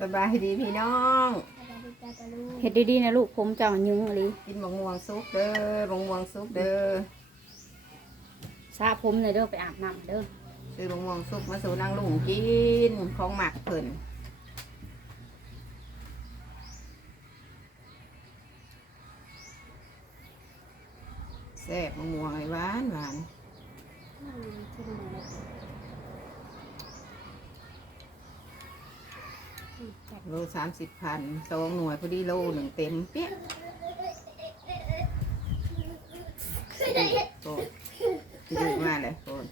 สบายดีพี่น้องเฮ็ดดีๆนะลูกผมเจ้ายุงอะไรกินมะม่วงซุปเด้อมะม่วงซุปเด้อสระผมเลยเด้อไปอาบน้ำเด้อซื้อมะม่วงซุปมาสู่นางลุงกินของหมักเพิ่นแซ่บมะม่วงไอ้หวานหวาน โลสามสิบพันสองหน่วยพอดีโลหนึ่งเต็มเปี้ยโอ้ที่ดูมาเลยโอน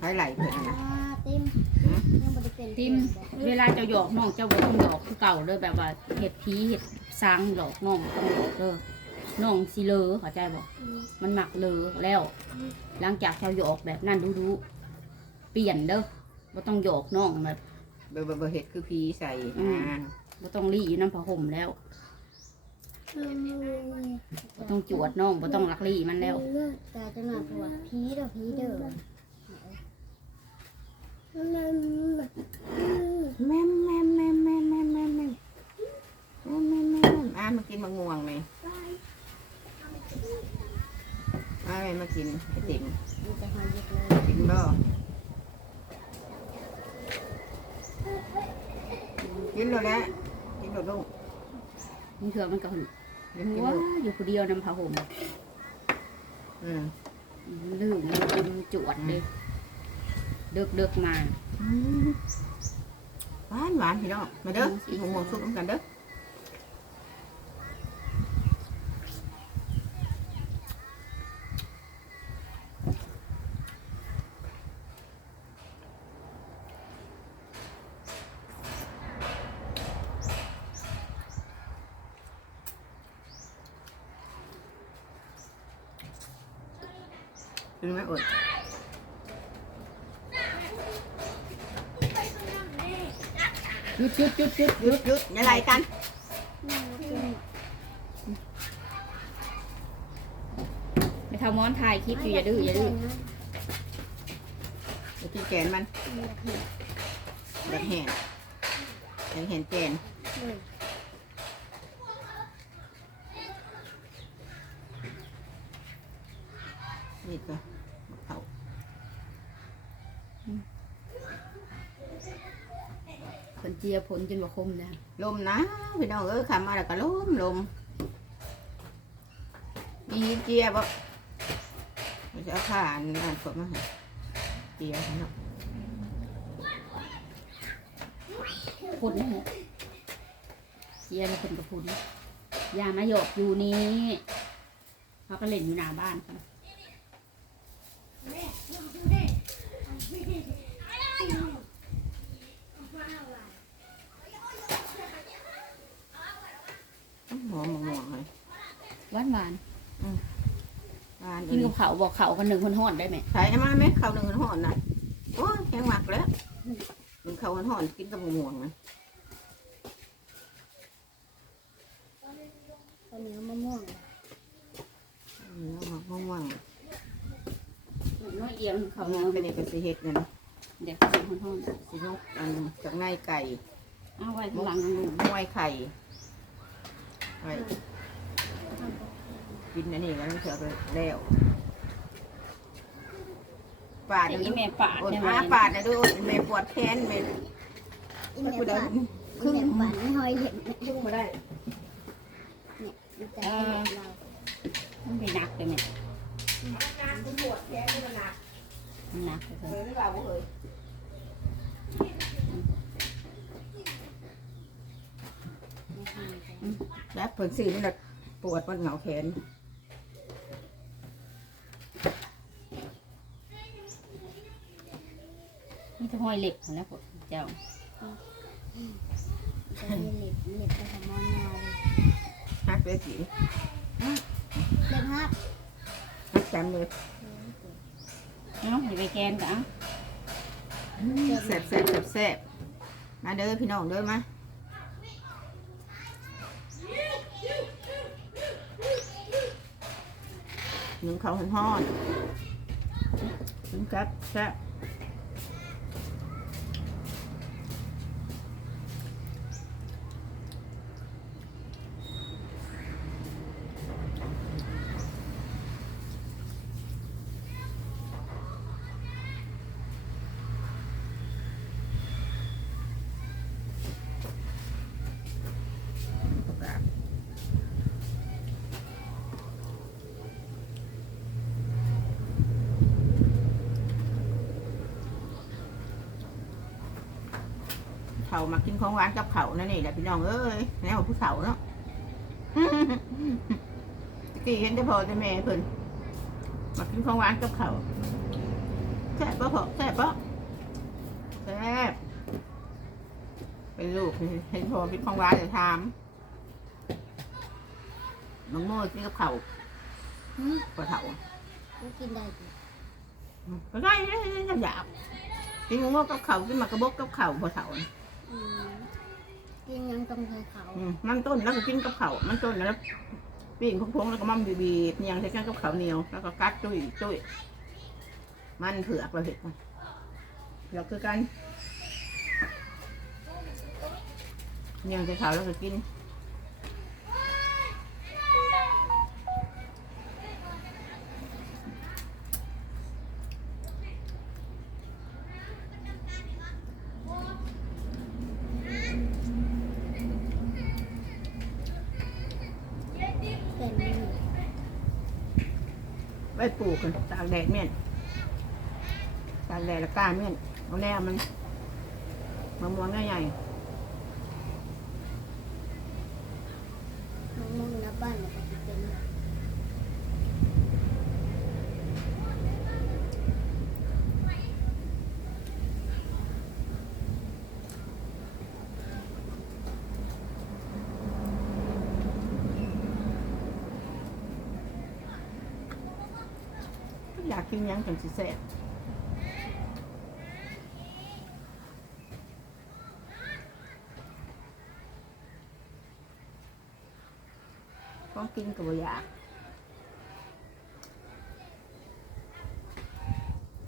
ให้ไหลเพิ่นนะติมยังบ่ได้เป็นติมเวลาเจ้าหยอกน้องเจ้าบ่ต้องหยอกคือเก่าเด้อแบบว่าเฮ็ดผีเฮ็ดสร้างหยอกน้องบ่ต้องหยอกเด้อน้องสิเลอเข้าใจบ่มันหมักเลอแล้ว หลังจากเจ้าหยอกแบบนั้นดูๆเปลี่ยนเด้อบ่ต้องหยอกน้องแบบ เบอร์เบอร์เบอร์เห็ดคือพีใส่อืม อ่าบ่ต้องรีอยู่น้ำผ้าห่มแล้วบ่ต้องจวดน้องบ่ต้องรักรีมันแล้ว แต่จะมาปวดผีเด้อผีเด้อแม่มแม่มแม่มแม่มแม่มแม่มแม่มแม่มแม่มแม่มอ่ามากินมะม่วงไหมมาไหมมากินไอติมมันจะหอยเย็ดเลยกินบ่ กินแล้วแหละกินแล้วลูกมันเถื่อมันก็กินกินหัวลูกอยู่ผู้เดียวน้ำผ้าห่มอืมลืมมันจวดเลยเดึกเดึกๆมาอืมหวานหวานพี่น้องมาเด้อกินมะม่วงสุกน้ำกันเด้อ กินไหมอดหยุดหยุดหยุดหยุดหยุดหยุดอย่าไล่กันไปทำม้อนถ่ายคลิปอยู่อย่าดื้ออย่าดื้ออย่ากินแกนมันแบบแห้งอย่างเห็นแกนก็เขา คน เจียผลจนว่าคมนะลมนะพี่น้องเอ้ยขำมาแล้วก็ลมลมมีหินเจียบ่มันจะเอาผ่านอ่านกดมาให้เจียพี่น้องพูดนะฮะเจียแล้วคนก็พูดนะอย่ามาหยอกอยู่นี้เขาก็เล่นอยู่หน้าบ้านเขา หอมมะม่วงเลย หวานหวานหวานๆเลกินยกับเขาวบอกเขาวกันหนึ่งคนห่อนได้ไหมใส่มาไหมข้าวหนึ่งห่อนๆนะโอ้ยแข็งหมักแล้วมันข้าวห่อนๆกินกับมะม่วงนะข้าวเหนียวมะม่วงเนื้อมะม่วงน้อยเอียงเขามะม่วเนาะงเป็นเอกสิเฮ็ดนั่นเด็กเขาเป็นคนห่อนสินกอันจากในไก่เอาไว้ข้างหลังนั่งลงมวยไข่ไว้ กินอันนี้กันเถอะไปแล้วปาดไอ้นะอีแม่ป่าดโอ้ยเนี่ยอามันปาดนะดูแม่ปวดแขนแม่อีแม่ปั่นอีแม่ปั่นหอยเห็ดเนี่ยขึ้นมาได้มันจะให้เรามันไปหนักเลยแม่ปวดแขนมันหนักมันหนักเลยเลยไม่เบาเลยแล้วเพิ่นซื้อมันน่ะปวดมันเหงาแขน จะห้อยเหล็กของแล้วพวกเจ้าจะให้เล็บเล็บไปทำมอนงาเลยฮักเลยสิเล็บฮักฮักจำเลยเนาะอย่าไปแกนกันแซ่บแซ่บแซ่บแซ่บมาเด้อพี่น้องเด้อมาหนึ่งเขาวห่อนๆหนึ่งครับแซ่บ เฒ่า มากินของหวานกับเขาวนั่นนี่แหละพี่น้องเอ้ยแนวผู้เฒ่าเนาะตะกี้เห็นแต่พ่อแต่แม่เพิ่นมากินของหวานกับเขาวแซ่บปะพอแซ่บปะแซ่บเป็นลูกเห็นพ่อกินของหวานจะถามน้องโม่กินกับเขาวหืมปะเฒ่ามันกินได้ดิก็ได้ถ้าอยากกินงงกับเขาวกินหมากกระบอกกับเขาวพอเฒ่าอืม กินยังต้องใช้เขาอืมมันต้นแล้วก็กินกับเขาวมันต้นแล้วปิ้งพงๆแล้วก็มั่มบีบๆเนียงใส่กันกับข้าวเหนียวแล้วก็กัดจุ้ยจุ้ยมันเผือกเราเห็ดมันเราคือกันเนียงใส่ข้าวแล้วก็กิน เกินนี่ ไปปลูกกันตากแดดเมี่ยนตากแดดแล้วก้าเมี่ยนเอาแน่มันมะม่วงใหญ่มะม่วงนับบ้านแล้วก็จะเป็น อยากกินยังจังสิแซ่บของกินก็บ่อยาก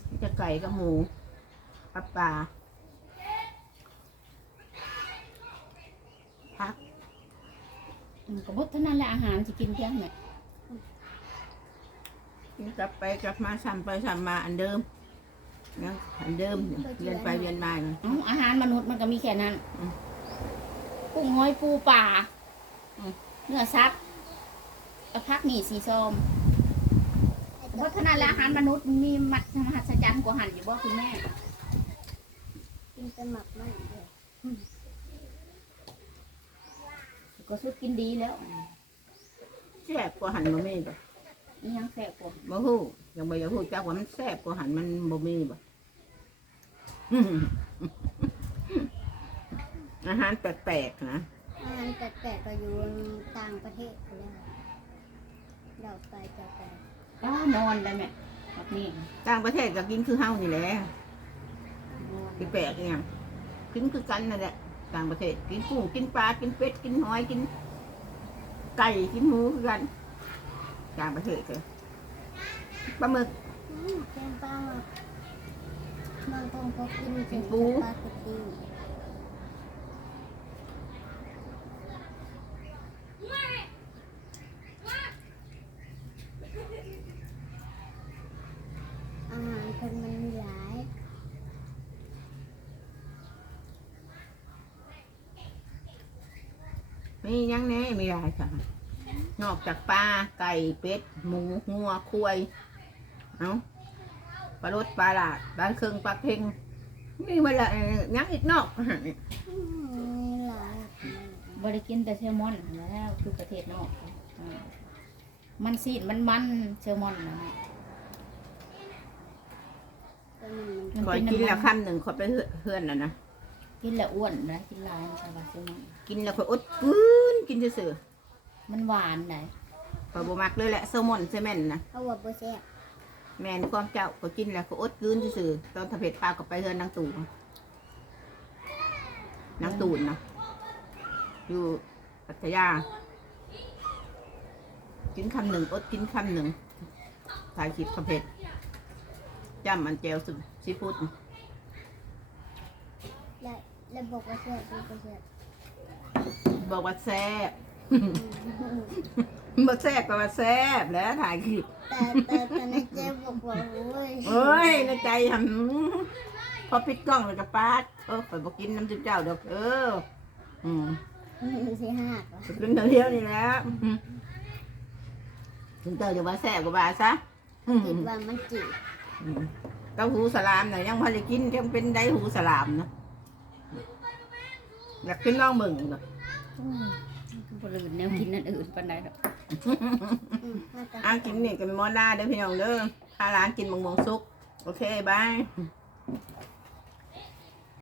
มีแต่ไก่กับหมูกับปลาพักอืมก็บ่เท่านั้นแหละอาหารสิกินเพียงแหละ กินกลับไปกลับมาซ้ำไปซ้ำมาอันเดิมยังอันเดิมเรียนไปเรียนมาอยู่ เอ้าอาหารมนุษย์มันก็มีแค่นั้นอืม กุ้งหอยปูป่าอืมเนื้อสัตว์กระพักหมี่สีส้มเพราะฉะนั้นแล้วอาหารมนุษย์มีมัดมหัศจรรย์กว่าหันอยู่บ่คุณแม่กินเป็นหมักมันเลยก็สุดกินดีแล้วแซ่บกว่าหันบ่มีบ่ นี่ยังแสบกว่าบ่ฮู้ยังบ่อยากฮู้จักว่ามันแซ่บกว่าหันมันบ่มีบ่อื้อหืออาหารแปลกๆนะอาหารแปลกๆก็อยู่ต่างประเทศไปแล้วเราไปจะไปอ้านอนได้ไหมแบบนี้ต่างประเทศก็กินคือเฮานี่แหละนอนสิแปลกอีหยังกินคือกันนั่นแหละต่างประเทศ กินกุ้งกินปลากินเป็ดกินหอยกิน ไก่กินหมูคือกัน ต่างประเทศเลยปลาหมึกอืมแกงปลาหมักบางคนก็กินกินปู ปลาสตีอาหารคนมันมีหลายมีหยังแหน่มีอะไรค่ะ นอกจากปลาไก่เป็ด หมูงัวควายเอาปลารสปลาหลาดปลาเครื่องปลาเค็งมีเวลาหยังอีกนอกอืมมีหลายบริกินแต่แซลมอนแล้วคือประเทศนอกอ่ามันซีดมันมันแซลมอนนะแต่มันมันมันก่อยเป็นกินน้ำแล้วมันคำหนึ่งขอยไปเฮือนน่ะนะ กินแล้วอ้วนนะกินหลายใช่ป่ะแซลมอนกินแล้วขอยอดกืนกินซื่อ มันหวานไหนๆขอยบ่มักเลยแหละแซลมอนแซลมอนนะเขาว่าบ่แซ่บแม่นความเจ้าขอยกินแล้วขอยอดกืนซื่อๆตอนทะเพชรปลาก็ไปเฮือนนางตู่นางตูนนะอยู่พัทยา กินคำหนึ่งอดกินคำหนึ่งถ่ายคลิปทะเพชรจำมันแจวสุดซีฟู้ดและและบอกว่าแซ่บบอกว่าแซ่บบอกว่าแซ่บอื มบอกแซ่บก็ว่าแซ่บแล้วถ่ายคลิปแต่แต่แต่ในใจบอกว่าโอ้ยเอ้ยในใจทำพอปิดกล้องเลยกับป้าดเออข่อยบอกกินน้ำจิ้มเจ้าดอกเอออืมสิหักวะกินเที่ยวนี่แหล้วถึงเจ้าจะว่าแซ่บก็ว่าซะอืมคิดว่ามันจืดอืมเต้าหูสลามน่ะยังพอได้กินยังเป็นได้หูสลามนะอยากกินลองเบิ่งเนาะ บ่ลืนแนวกินนั่นอื่นปันใดดอกอืมน่าจะอ้าวกินนี่กันมอนาเด้อพี่น้องเด้อพาร้านกินมังมงซุก โอเคบาย